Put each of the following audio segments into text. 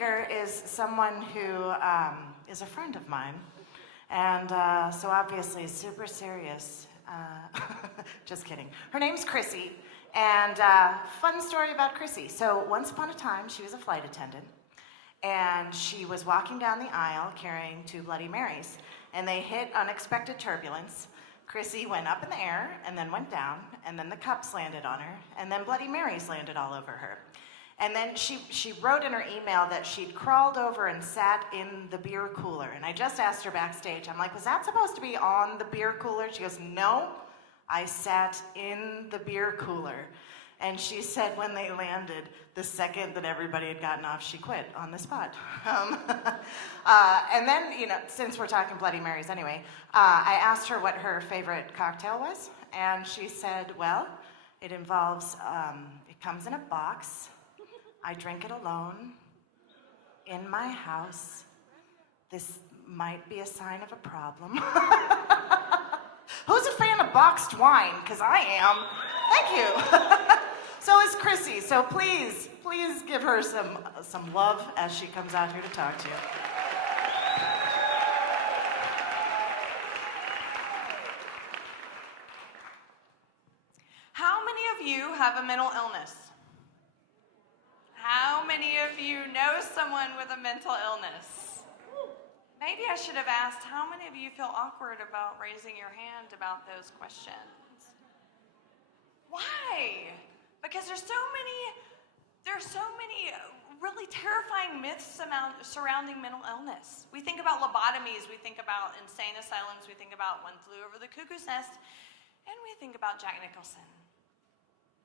speaker is someone who is a friend of mine, and so obviously super serious. Just kidding. Her name's Chrissie, and fun story about Chrissie. So once upon a time, she was a flight attendant, and she was walking down the aisle carrying 2 Bloody Marys, and they hit unexpected turbulence. Chrissie went up in the air, and then went down, and then the cups landed on her, and then Bloody Marys landed all over her. And then she wrote in her email that she'd crawled over and sat in the beer cooler. And I just asked her backstage, I'm like, was that supposed to be on the beer cooler? She goes, no, I sat in the beer cooler. And she said when they landed, the second that everybody had gotten off, she quit on the spot. And then, since we're talking Bloody Marys anyway, I asked her what her favorite cocktail was. And she said, well, it involves, it comes in a box. I drink it alone, in my house. This might be a sign of a problem. Who's a fan of boxed wine? Because I am. Thank you. So is Chrissie. So please give her some love as she comes out here to talk to you. How many of you have a mental illness? How many of you know someone with a mental illness? Maybe I should have asked, how many of you feel awkward about raising your hand about those questions? Why? Because there's so many really terrifying myths surrounding mental illness. We think about lobotomies, we think about insane asylums, we think about One Flew Over the Cuckoo's Nest, and we think about Jack Nicholson.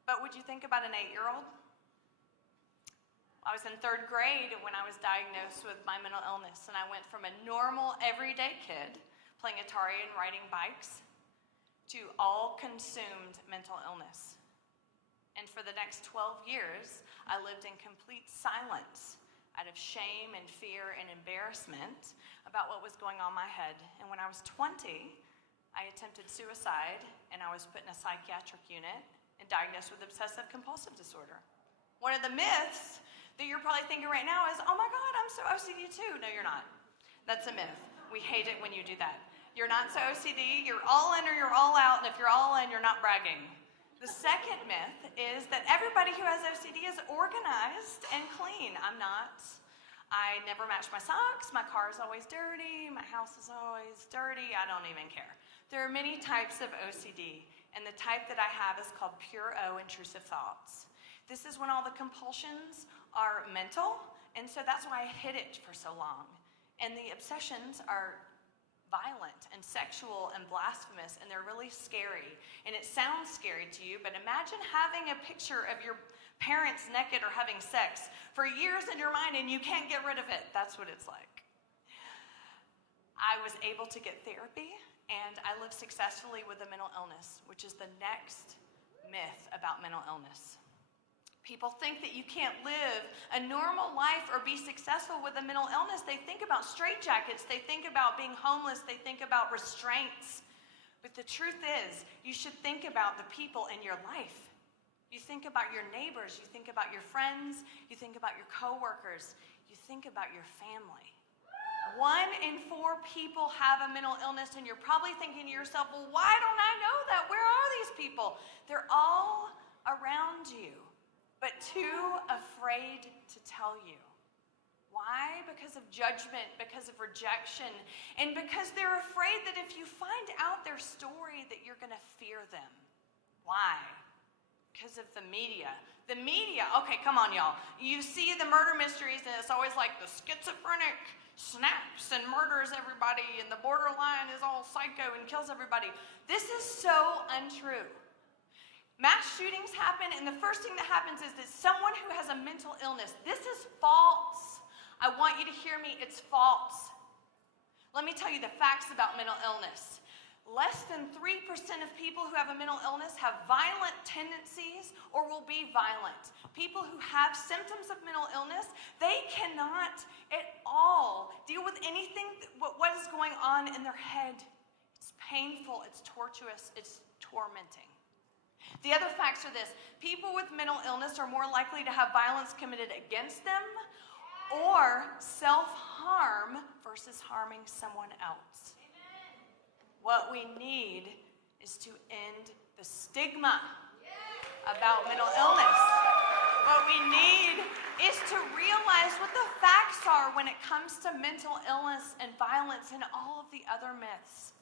But would you think about an 8-year-old? I was in 3rd grade when I was diagnosed with my mental illness, and I went from a normal, everyday kid playing Atari and riding bikes to all-consumed mental illness. And for the next 12 years, I lived in complete silence out of shame and fear and embarrassment about what was going on in my head. And when I was 20, I attempted suicide, and I was put in a psychiatric unit and diagnosed with Obsessive Compulsive Disorder. One of the myths that you're probably thinking right now is, oh my God, I'm so OCD too. No, you're not. That's a myth. We hate it when you do that. You're not so OCD, you're all in or you're all out, and if you're all in, you're not bragging. The second myth is that everybody who has OCD is organized and clean. I'm not. I never match my socks, my car is always dirty, my house is always dirty, I don't even care. There are many types of OCD, and the type that I have is called pure O, intrusive thoughts. This is when all the compulsions are mental, and so that's why I hid it for so long. And the obsessions are violent and sexual and blasphemous, and they're really scary. And it sounds scary to you, but imagine having a picture of your parents naked or having sex for years in your mind and you can't get rid of it. That's what it's like. I was able to get therapy, and I lived successfully with a mental illness, which is the next myth about mental illness. People think that you can't live a normal life or be successful with a mental illness. They think about straitjackets, they think about being homeless, they think about restraints. But the truth is, you should think about the people in your life. You think about your neighbors, you think about your friends, you think about your coworkers, you think about your family. 1 in 4 people have a mental illness, and you're probably thinking to yourself, well, why don't I know that? Where are these people? They're all around you, but too afraid to tell you. Why? Because of judgment, because of rejection, and because they're afraid that if you find out their story that you're going to fear them. Why? Because of the media. The media, okay, come on, y'all. You see the murder mysteries, and it's always like the schizophrenic snaps and murders everybody, and the borderline is all psycho and kills everybody. This is so untrue. Mass shootings happen, and the first thing that happens is that someone who has a mental illness, this is false. I want you to hear me, it's false. Let me tell you the facts about mental illness. Less than 3% of people who have a mental illness have violent tendencies or will be violent. People who have symptoms of mental illness, they cannot at all deal with anything, what is going on in their head. It's painful, it's tortuous, it's tormenting. The other facts are this: people with mental illness are more likely to have violence committed against them or self-harm versus harming someone else. What we need is to end the stigma about mental illness. What we need is to realize what the facts are when it comes to mental illness and violence and all of the other myths.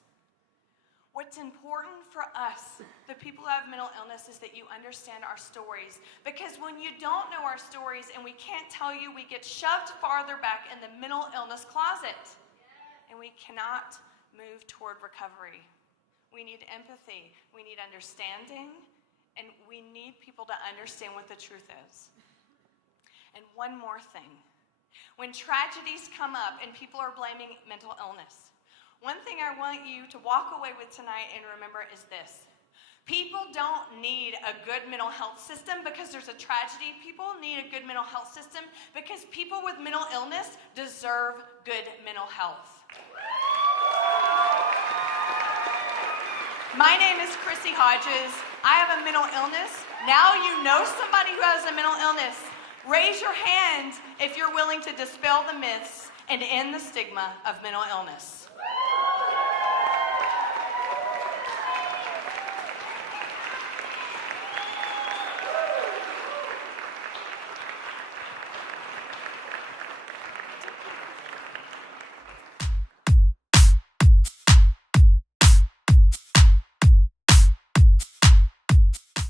What's important for us, the people who have mental illness, is that you understand our stories. Because when you don't know our stories and we can't tell you, we get shoved farther back in the mental illness closet. And we cannot move toward recovery. We need empathy. We need understanding. And we need people to understand what the truth is. And one more thing. When tragedies come up and people are blaming mental illness, one thing I want you to walk away with tonight and remember is this. People don't need a good mental health system because there's a tragedy. People need a good mental health system because people with mental illness deserve good mental health. My name is Chrissie Hodges. I have a mental illness. Now you know somebody who has a mental illness. Raise your hand if you're willing to dispel the myths and end the stigma of mental illness.